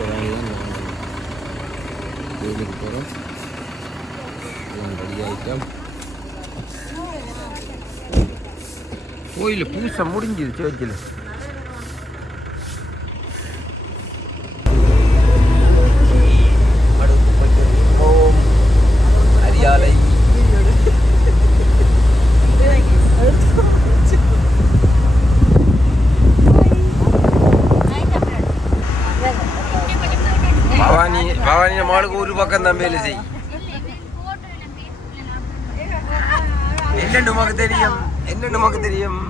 இந்த வேலையில் நாங்கள் கோயிலுக்கு போகிறோம் ரெடி ஆகிட்டோம் கோயில் பூசை முடிஞ்சுது சேர்ச்சில் அரியாலை பவானி பவானி நம்மளுக்கு ஒரு பக்கம் தான் செய் தெரியும் என்ன நமக்கு தெரியும்.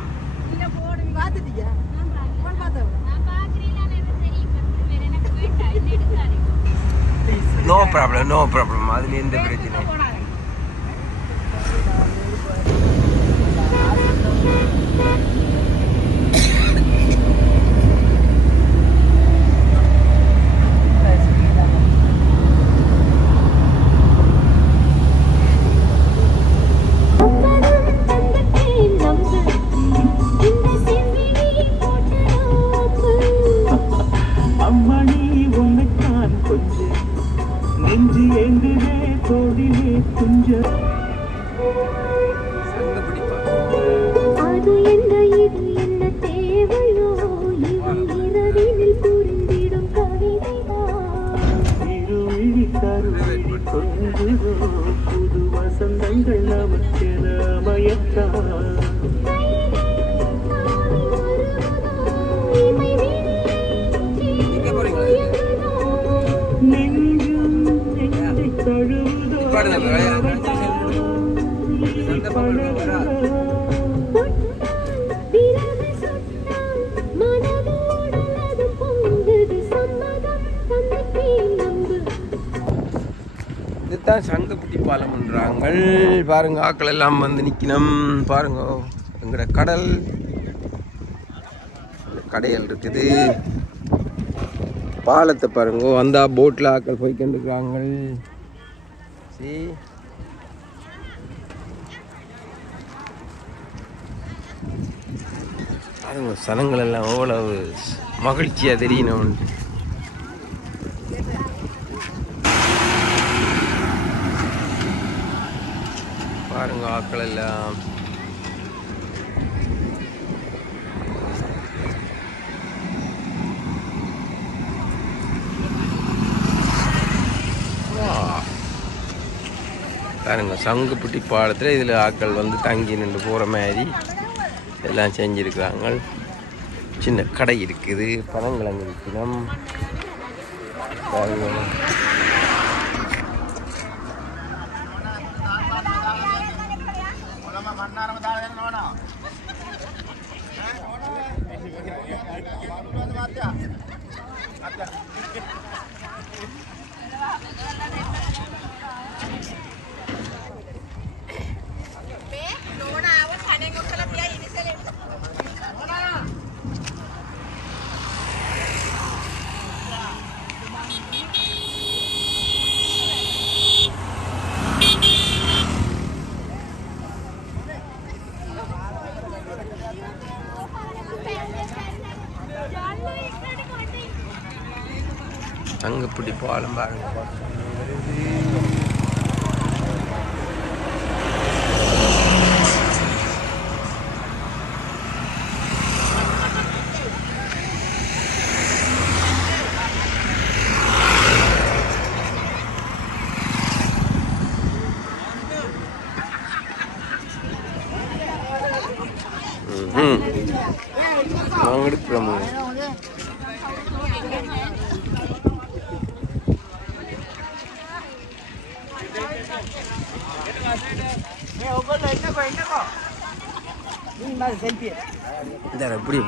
நோ ப்ராப்ளம் நோ ப்ராப்ளம் அதுல எந்த பிரச்சனை புது வசந்தங்கள் நமக்கென அமையத்தான் இதுதான் பாலம் பண்ணுறாங்க பாருங்க ஆக்கள் எல்லாம் வந்து நிற்கணும் பாருங்க எங்கட கடல். இந்த கடைகள் இருக்குது. பாலத்தை பாருங்க வந்தா போட்டில் ஆக்கள் போய் கண்டுக்கிறாங்க சரி பாருங்க சனங்கள் எல்லாம் எவ்வளவு மகிழ்ச்சியாக தெரியணும். பாருங்க எல்லாம் பாருங்க சங்குப்புட்டி பாலத்தில் இதில் ஆக்கள் வந்து தங்கி நின்று போகிற மாதிரி எல்லாம் செஞ்சுருக்குறாங்க சின்ன கடை இருக்குது பழங்கிழங்கு விற்கணும் பாருங்க அங்கே பிடிப்போம் பாருங்கள் ம் நாங்கள் எடுக்கிறோம் இந்த எப்படி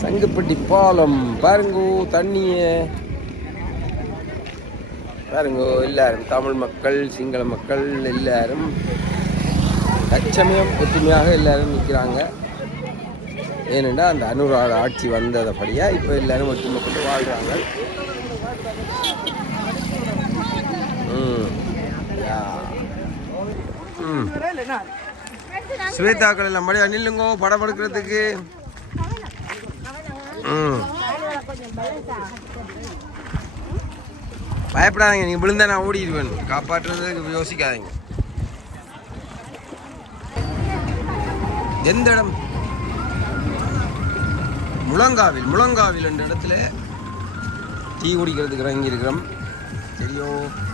சங்குப்பட்டி பாலம் பாருங்கோ தண்ணிய. பாருங்கோ எல்லாரும் தமிழ் மக்கள் சிங்கள மக்கள் எல்லாரும் தற்சமயம் ஒற்றுமையாக எல்லாரும் நிற்கிறாங்க ஏனென்றா அந்த அனுராட ஆட்சி வந்ததபடியாக இப்போ எல்லாரும் ஒற்றுமைப்பட்டு வாழ்கிறாங்க ம். யா. ம் ஸ்வேதாக்கள் எல்லாம் மடியா நில்லுங்கோ படம் எடுக்கிறதுக்கு. பயப்படாதீங்க நீங்கள் விழுந்தா நான் ஓடிடுவேன். காப்பாற்றுறதுக்கு யோசிக்காதீங்க. எந்த இடம்? முழங்காவில். முழங்காவில் என்ற இடத்துல தீ குடிக்கிறதுக்கு இறங்கியிருக்கிறோம். தெரியும்.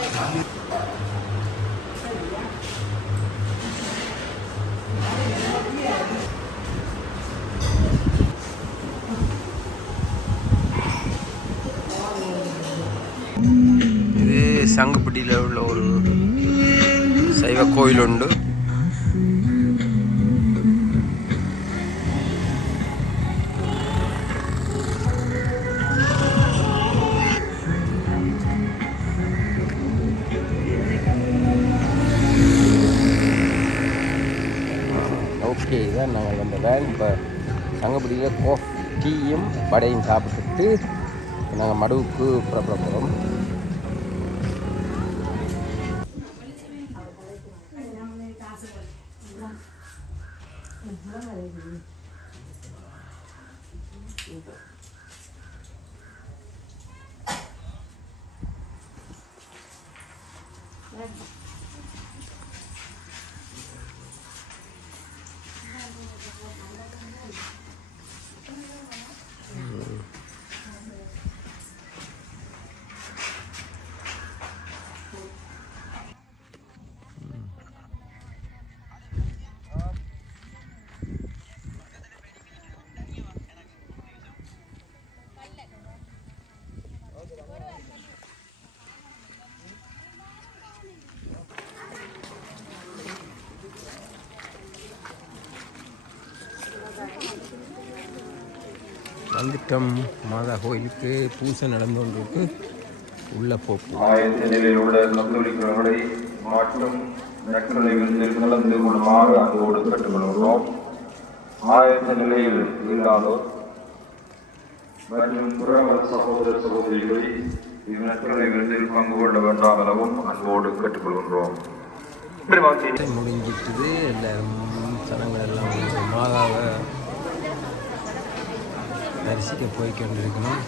Gracias. சங்குப்பட்டியில் உள்ள ஒரு சைவ கோயில் உண்டு ஓகே இதான் நாங்கள் அந்த வேன். இப்போ சங்கப்பட்டியில் கோ டீயும் வடையும் சாப்பிட்டுட்டு நாங்கள் மடுவுக்கு புறப்பட போகிறோம் வந்துட்டோம். மாதா கோயிலுக்கு பூசை நடந்து கொண்டு இருக்கு உள்ளே போப்போம் ஆயத்த நிலையில் உள்ள கத்தோலிக்கர்களை மற்றும் விருந்தில் கலந்து கொள்ளுமாறு அன்போடு கேட்டுக்கொள்கிறோம். ஆயத்த நிலையில் இல்லாதோர் மற்றும் புறவர சகோதர சகோதரிகளை இந்நற்கருணை விருந்தில் பங்கு கொள்ள வேண்டாம் எனவும் அன்போடு கேட்டுக்கொள்கின்றோம். முடிஞ்சிட்டுது. எல்லாரும் சனங்கள் எல்லாம் மாதாவை தரிசிக்க போய் கொண்டிருக்கணும்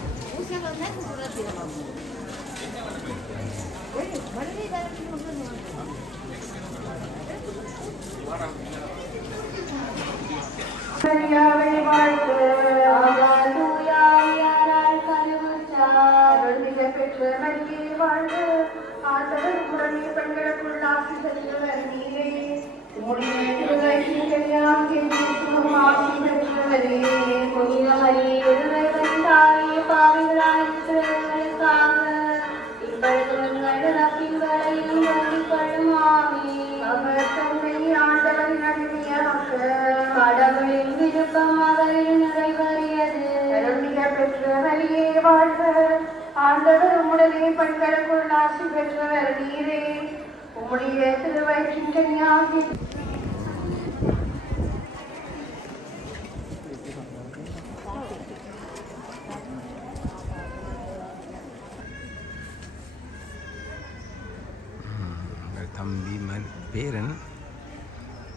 கடவுளின் ஆண்டவர் உம்முடைய பெண்களுக்குள் ஆசி பெற்றவர் நீரே உம்முடைய திருவயிற்றின் கன்னியாகி தம்பி மன் பேரன்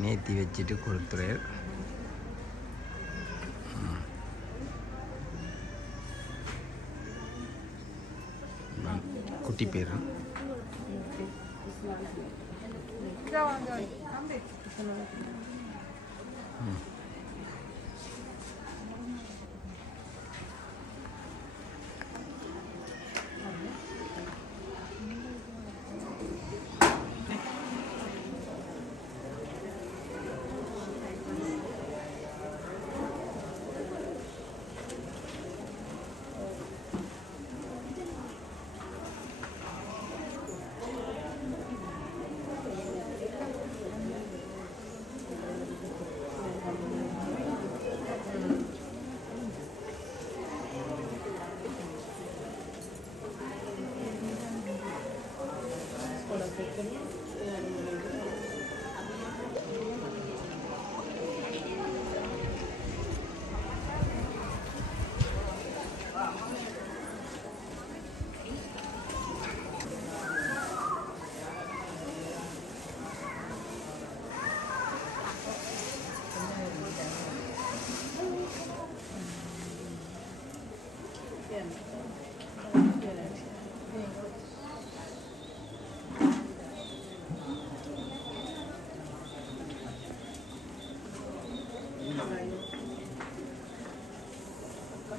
நேத்தி வச்சுட்டு கொடுத்துறார். குட்டி பேர் Thank you.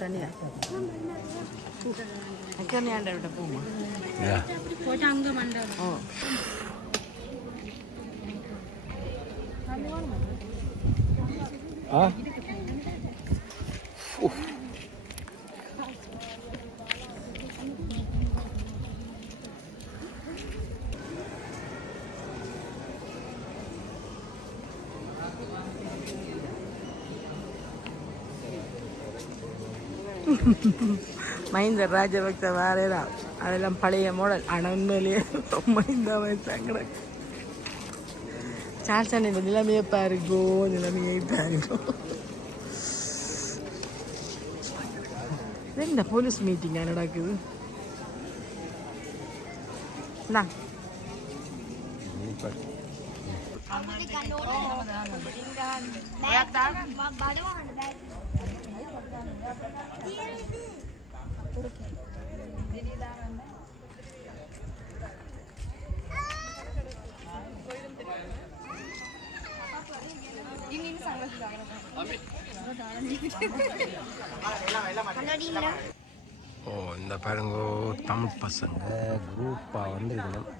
തന്നെയാ. എനിക്കറിയാണ്ട് ഇവിടെ പോകുമ്പോൾ പോയിട്ട് അങ്ക മണ്ടോ ഓ ആ மஹிந்த ராஜபக்ச வேறேதான் அதெல்லாம் பழைய மாடல் ஆனால் உண்மையிலேயே மஹிந்தா வயசாக இந்த நிலைமையை பாருங்கோ நிலைமையை பாருங்கோ இந்த போலீஸ் மீட்டிங்காக நடக்குது? இந்தா. ஓ இந்த பாருங்க தமிழ் பசங்க குரூப்பாக வந்துருக்கணும்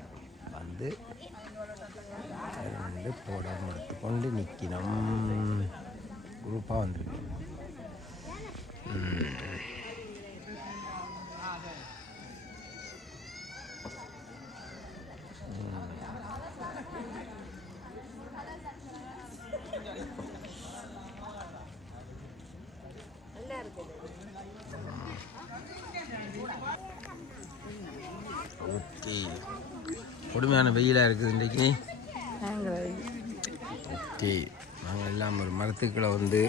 வந்து போட மறுத்து எடுத்துக்கொண்டு நிற்கணும் குரூப்பாக வந்துருக்கணும் கொடுமையான வெயிலாக இருக்குது இன்றைக்கு. ஓகே நாங்கள் எல்லாம் ஒரு மரத்துக்களை வந்து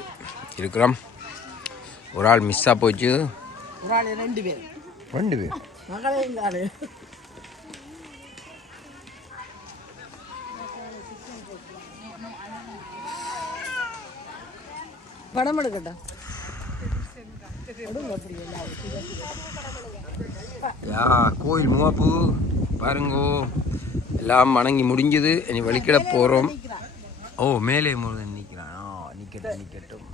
இருக்கிறோம். ஒரு ஆள் மிஸ்ஸாக போச்சு. ஒரு ஆள் ரெண்டு பேர். ரெண்டு பேர்? மகளே இந்த ஆளு. படம் எடுக்கட்டா? யா கோயில் முகப்பு பாருங்கோ. எல்லாம் வணங்கி முடிஞ்சது. இனி வலிக்கிட போகிறோம் ஓ மேலே முருகன் நிற்கிறான் ஆ நிற்கட்டும் நிற்கட்டும்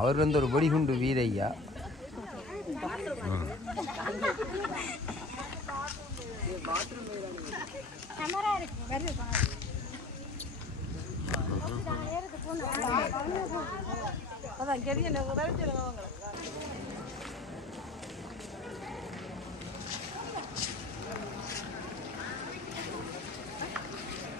அவர் வந்து ஒரு வெடிகுண்டு வீரையா? அதான் கெரிய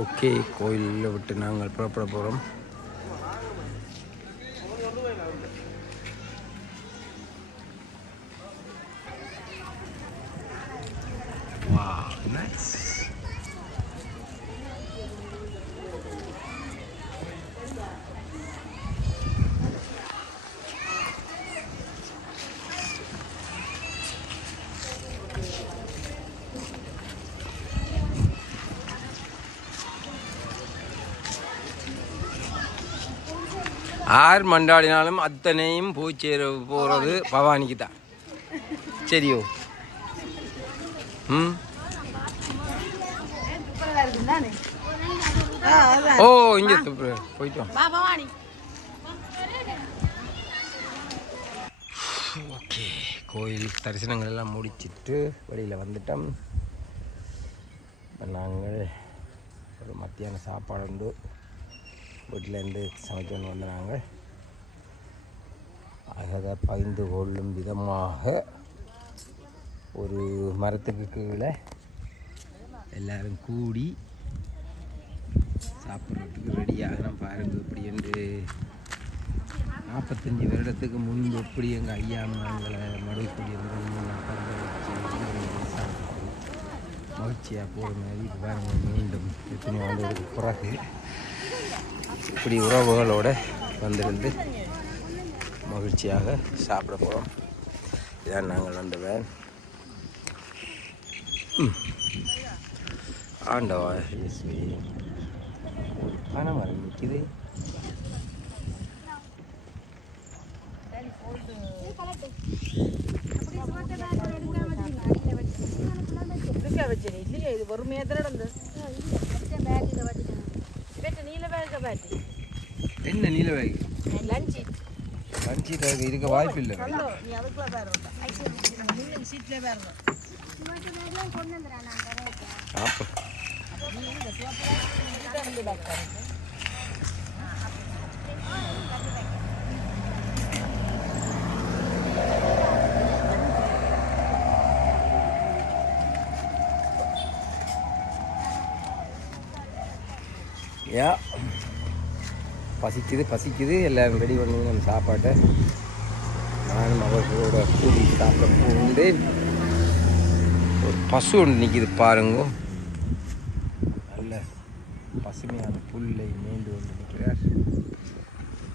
ஓகே கோயிலில் விட்டு நாங்கள் புறப்பட போகிறோம். ஆர் மண்டாடினாலும் அத்தனையும் போய் சேர போகிறது பவானிக்கு தான் சரியோ? ம்? ஓ இங்கே போயிட்டோம் ஓகே கோயில் தரிசனங்கள் எல்லாம் முடிச்சிட்டு வெளியில் வந்துட்டோம். இப்போ நாங்கள் ஒரு மத்தியான சாப்பாடு உண்டு. வீட்டிலேருந்து சமைச்சோன்னு வந்து அதை பகிர்ந்து கொள்ளும் விதமாக ஒரு மரத்துக்கு கீழே எல்லோரும் கூடி சாப்பிட்றதுக்கு ரெடியாகிறோம் பாருங்கள் எப்படி என்று. நாற்பத்தஞ்சு வருடத்துக்கு முன்பு எப்படி எங்கள் ஐயா மகளை மடுக்கூடிய மகிழ்ச்சியாக போகிற மாதிரி இப்போ மீண்டும் எத்தனை ஆண்டுகளுக்கு பிறகு இப்படி உறவுகளோடு வந்திருந்து மகிழ்ச்சியாக சாப்பிட போகிறோம் இதான் நாங்கள் வந்த வேன் ஆண்டவா இயேசுவே. பணமரம் நிற்குது இல்லையா? இது பொறுமையாக தான் நடந்தது பேட்டு நீல என்ன நீலவாய் லஞ்சு வஞ்சிட்டு இருக்க வாய்ப்பு இல்லை. நீ அதுக்குள்ள பேர் நீல சீட்லேயே பேர் யா. பசிக்குது பசிக்குது. எல்லாம் ரெடி பண்ணி நம்ம சாப்பாட்டை நானும் அவர்களோட கூடி சாப்பிட போகிறேன் ஒரு பசு ஒன்று நிற்கிது பாருங்க. நல்ல பசுமையான புல்லை மேய்ந்து வந்து நிற்கிறார்.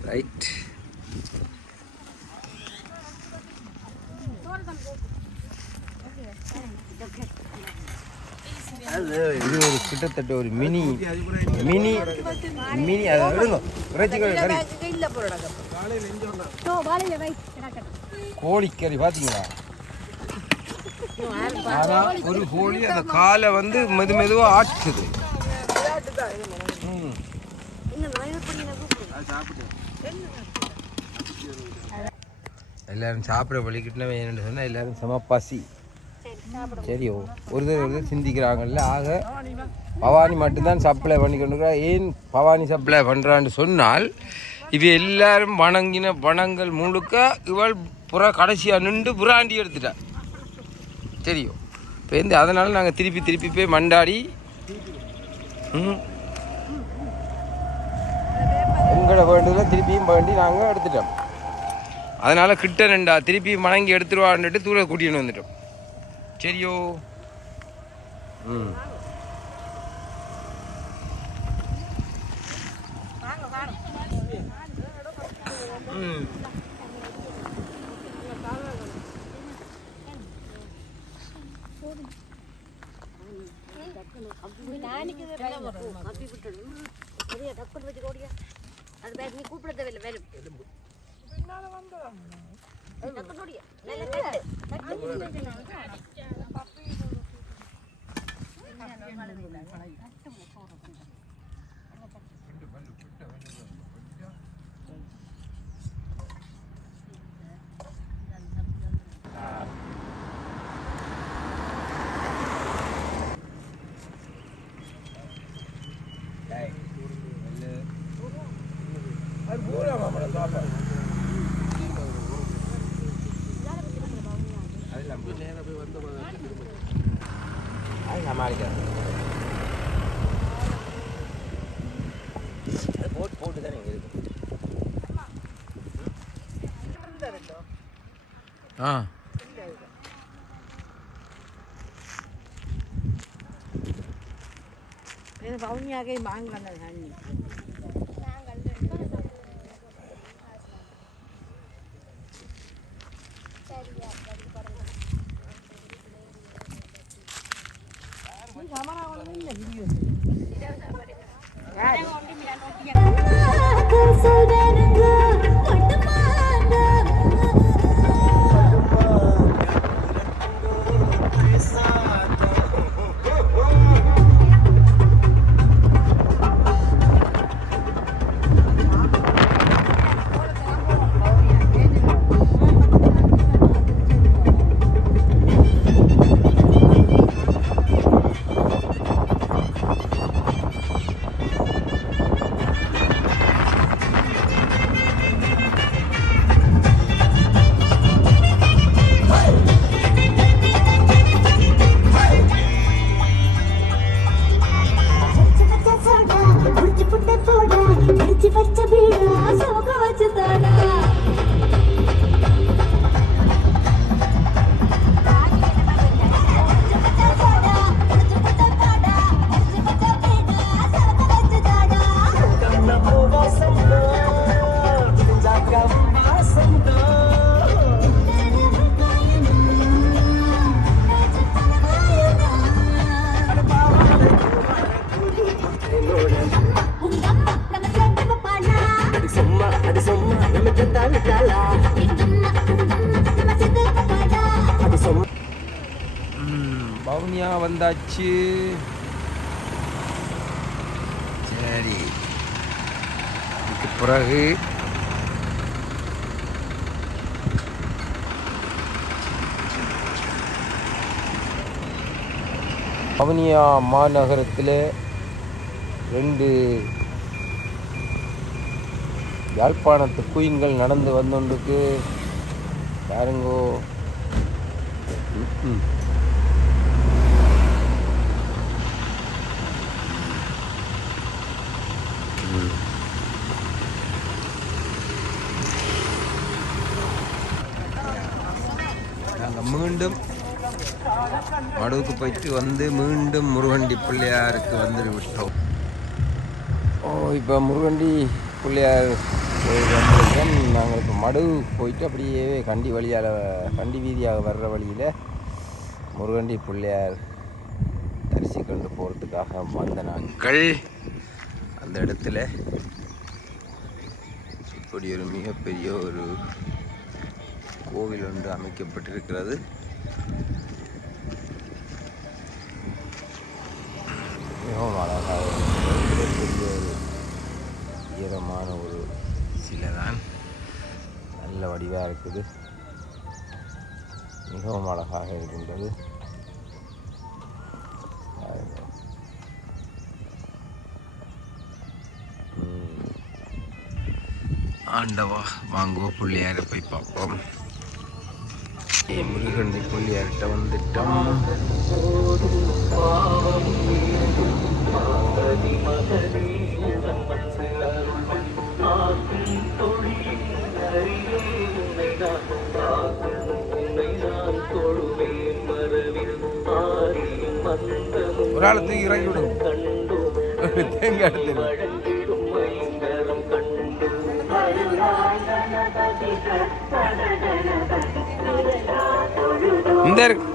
ரைட் இது ஒரு கிட்டத்தட்ட ஒரு மினி மினி மினி அதை விடுங்க. இறைச்சிக்கறி கறி கோழிக்கறி பார்த்தீங்களா ஒரு கோழி அந்த காலை வந்து மெது மெதுவாக ஆட்டுது. எல்லாரும் சாப்பிட வலிக்கிட்டுனா வேணும்னு சொன்னால் எல்லாரும் செம பசி சரியோ ஒரு தடவை ஒரு தடவை சிந்திக்கிறாங்கல்ல. ஆக பவானி மட்டும்தான் சப்ளை பண்ணி கொண்டிருக்கிறா ஏன் பவானி சப்ளை பண்ணுறான்னு சொன்னால் இவ எல்லாரும் வணங்கின வணங்கல் முழுக்க இவள் புறா கடைசியாக நின்று புறாண்டி எடுத்துட்டா. தெரியும். இப்போ வந்து அதனால் நாங்கள் திருப்பி திருப்பி போய் மண்டாடி எங்களை வேண்டுதல திருப்பியும் வேண்டி நாங்கள் எடுத்துட்டோம். அதனால் கிட்ட ரெண்டா திருப்பி வணங்கி எடுத்துருவான்ட்டு தூர கூட்டின்னு வந்துட்டோம். சரியோ ம் ம் அது பேர் நீ கூப்பிட தேவையில்லை வேலை அது 啊。给他包，你还给忙个呢，你。வந்தாச்சு சரி இதுக்கு பிறகு அவனியா மாநகரத்தில் ரெண்டு யாழ்ப்பாணத்து குயின்கள் நடந்து வந்தோண்டுக்கு பாருங்கோ ம் நாங்கள் மீண்டும் மடுவுக்கு போயிட்டு வந்து மீண்டும் முருகண்டி பிள்ளையாருக்கு வந்து விட்டோம் ஓ இப்போ முருகண்டி பிள்ளையார் கோயில் வந்திருக்கோம் நாங்கள் இப்போ மடு போயிட்டு அப்படியே கண்டி வழியால் கண்டி வீதியாக வர்ற வழியில் முருகண்டி பிள்ளையார் தரிசிக்கொண்டு போகிறதுக்காக வந்த நாங்கள் அந்த இடத்துல இப்படி ஒரு மிகப்பெரிய ஒரு கோவில் ஒன்று அமைக்கப்பட்டிருக்கிறது. மிகவும் அழகாக ஒரு பெரிய ஒரு உயரமான ஒரு சிலை தான் நல்ல வடிவாக இருக்குது. மிகவும் அழகாக இருக்கின்றது. ஆண்டவா வாங்குவோம் பிள்ளையாரை போய் பார்ப்போம். முருகன் பிள்ளையார்கிட்ட வந்துட்டோம் ஒரு ஆளை தூக்கி இறக்கி விடுங்க தேங்காய் எடுத்து இந்த இருக்கு